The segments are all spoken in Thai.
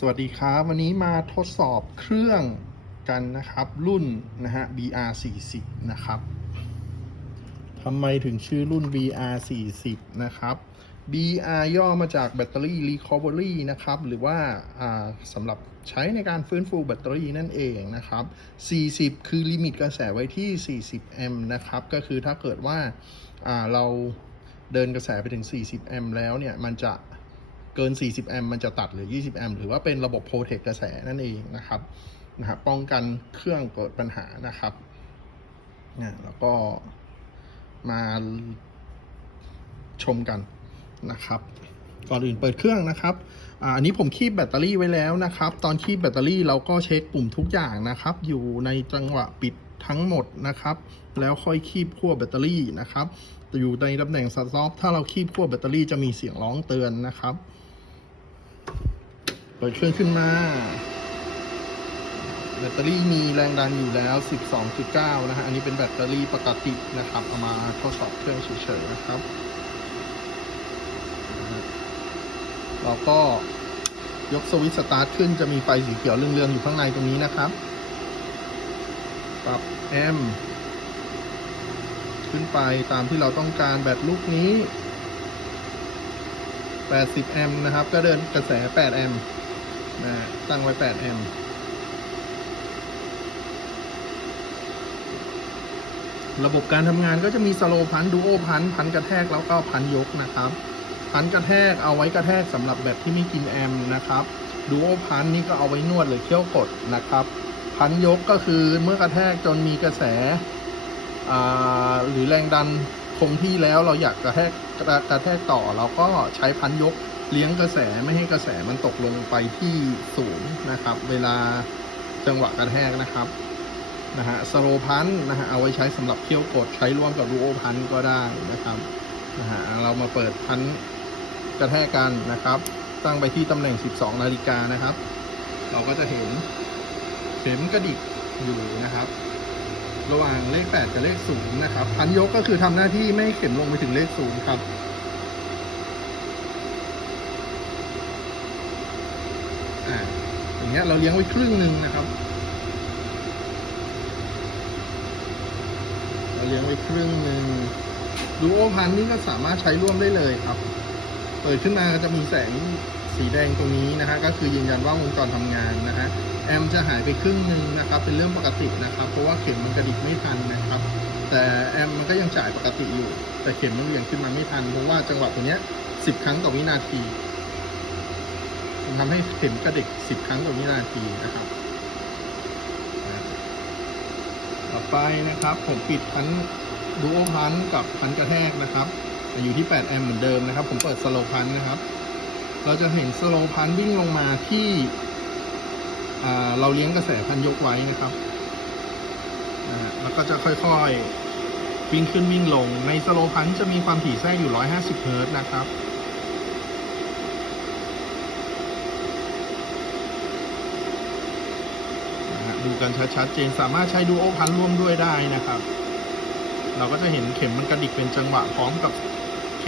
สวัสดีครับ วันนี้มาทดสอบเครื่องกันนะครับ รุ่นนะฮะ BR 40 นะครับทำไมถึงชื่อรุ่น BR 40 นะครับ BR ย่อมาจาก Battery Recovery นะครับ หรือว่าอ่าสำหรับใช้ในการฟื้นฟูแบตเตอรี่นั่นเองนะครับ 40 คือลิมิตกระแสไว้ที่ 40 แอมป์นะครับ ก็คือถ้าเกิดว่าอ่าเราเดินกระแสไปถึง 40 แอมป์แล้วเนี่ย มันจะ เกิน 40 แอมป์มันจะตัดหรือ 20 แอมป์หรือว่าเป็นระบบโปรเทคกระแสนั่นเองนะครับนะฮะป้องกันเครื่องเกิดปัญหานะครับนะแล้วก็มาชมกันนะครับ ก่อนอื่นเปิดเครื่องนะครับอาอันนี้ผมคีบแบตเตอรี่ไว้แล้วนะครับ ตอนคีบแบตเตอรี่เราก็เช็คปุ่มทุกอย่างนะครับ อยู่ในจังหวะปิดทั้งหมดนะครับ แล้วค่อยคีบขั้วแบตเตอรี่นะครับอยู่ในตำแหน่งสต็อปถ้าเราคีบขั้วแบตเตอรี่จะมีเสียงร้องเตือนนะครับ เปิดเครื่องขึ้นมาแบตเตอรี่มีแรงดันอยู่แล้ว 12.9 นะฮะ อันนี้เป็นแบตเตอรี่ปกตินะครับ เอามาทดสอบเครื่องเฉยๆนะครับ เราก็ยกสวิตช์สตาร์ทขึ้นจะมีไฟสีเขียวเรืองๆอยู่ข้างในตรงนี้นะครับ ปรับแอมขึ้นไปตามที่เราต้องการแบตลูกนี้ 80 แอมป์นะครับ ก็เดินกระแส 8 แอมป์นะตั้งไว้ 8 แอมป์ระบบการทำงานก็จะมีสโลพันดูโอพันพันกระแทกแล้วก็พันยกนะครับ พันกระแทกเอาไว้กระแทกสำหรับแบบที่ไม่กินแอมป์นะครับดูโอพันนี่ก็เอาไว้นวดหรือเคี่ยวกดนะครับ พันยกก็คือเมื่อกระแทกจนมีกระแส หรือแรงดันคงที่แล้วเราอยากกระแทกกระแทกต่อเราก็ใช้พันยกเลี้ยงกระแสไม่ให้กระแสมันตกลงไปที่ศูนย์นะครับ เวลาจังหวะกระแทกนะครับนะฮะสโลพันนะฮะเอาไว้ใช้สำหรับเคี่ยวกดใช้ร่วมกับดูโอพันก็ได้นะครับนะฮะเรามาเปิดพันกระแทกกันนะครับ ตั้งไปที่ตำแหน่ง 12 นาฬิกานะครับ เราก็จะเห็นเข็มกระดิกอยู่นะครับ ระหว่างเลข 8 กับเลข 0 นะครับพันยกก็คือทำหน้าที่ไม่เข็มลงไปถึงเลข 0 ครับอ่าอย่างเงี้ยเราเลี้ยงไว้ครึ่งหนึ่งนะครับ เราเลี้ยงไว้ครึ่งหนึ่งดูโอพันนี่ก็สามารถใช้ร่วมได้เลยครับ ปิดขึ้นมาก็จะมีแสงสีแดงตรงนี้นะฮะก็คือยืนยันว่าวงจรทำงานนะฮะแอมจะหายไปครึ่งหนึ่งนะครับ เป็นเรื่องปกตินะครับ เพราะว่าเข็มมันกระดิกไม่ทันนะครับ แต่แอมมันก็ยังจ่ายปกติอยู่ แต่เข็มมันเหวี่ยงขึ้นมาไม่ทันเพราะว่าจังหวะตัวเนี้ยสิบครั้งต่อวินาทีมันทำให้เข็มกระดิกสิบครั้งต่อวินาทีนะครับต่อไปนะครับ ผมปิดพันดูโอพันกับพันกระแทกนะครับ อยู่ที่ 8 แอมป์เหมือนเดิมนะครับ ผมเปิดสโลพันนะครับ เราจะเห็นสโลพันวิ่งลงมาที่เราเลี้ยงกระแสพันยกไว้นะครับ แล้วก็จะค่อยๆ วิ่งขึ้นวิ่งลง ในสโลพันจะมีความถี่แทรกอยู่ 150 เฮิรต์นะครับดูกันชัดๆเจนสามารถใช้ดูโอพันร่วมด้วยได้นะครับ เราก็จะเห็นเข็มมันกระดิกเป็นจังหวะพร้อมกับ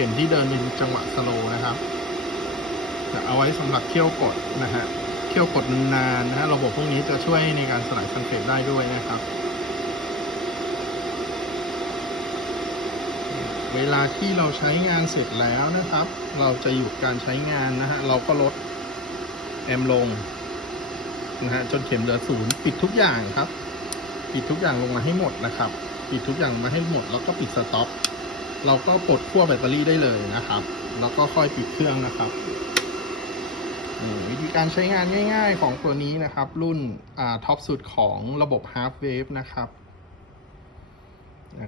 ข็มที่เดินเป็นจังหวะสโลว์นะครับ จะเอาไว้สำหรับเคี่ยวกดนะฮะเคี่ยวกดนานนะฮะระบบพวกนี้จะช่วยในการสลายสังเกตได้ด้วยนะครับ เวลาที่เราใช้งานเสร็จแล้วนะครับ เราจะหยุดการใช้งานนะฮะเราก็ลดแอมป์ลงนะฮะจนเข็มเหลือศูนย์ปิดทุกอย่างครับ ปิดทุกอย่างลงมาให้หมดนะครับ ปิดทุกอย่างมาให้หมดแล้วก็ปิดสต็อป เราก็ปลดขั้วแบตเตอรี่ได้เลยนะครับ แล้วก็ค่อยปิดเครื่องนะครับวิธีการใช้งานง่ายๆของตัวนี้นะครับ รุ่นท็อปสุดของระบบ Half Wave นะครับ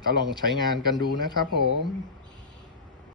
ก็ลองใช้งานกันดูนะครับผม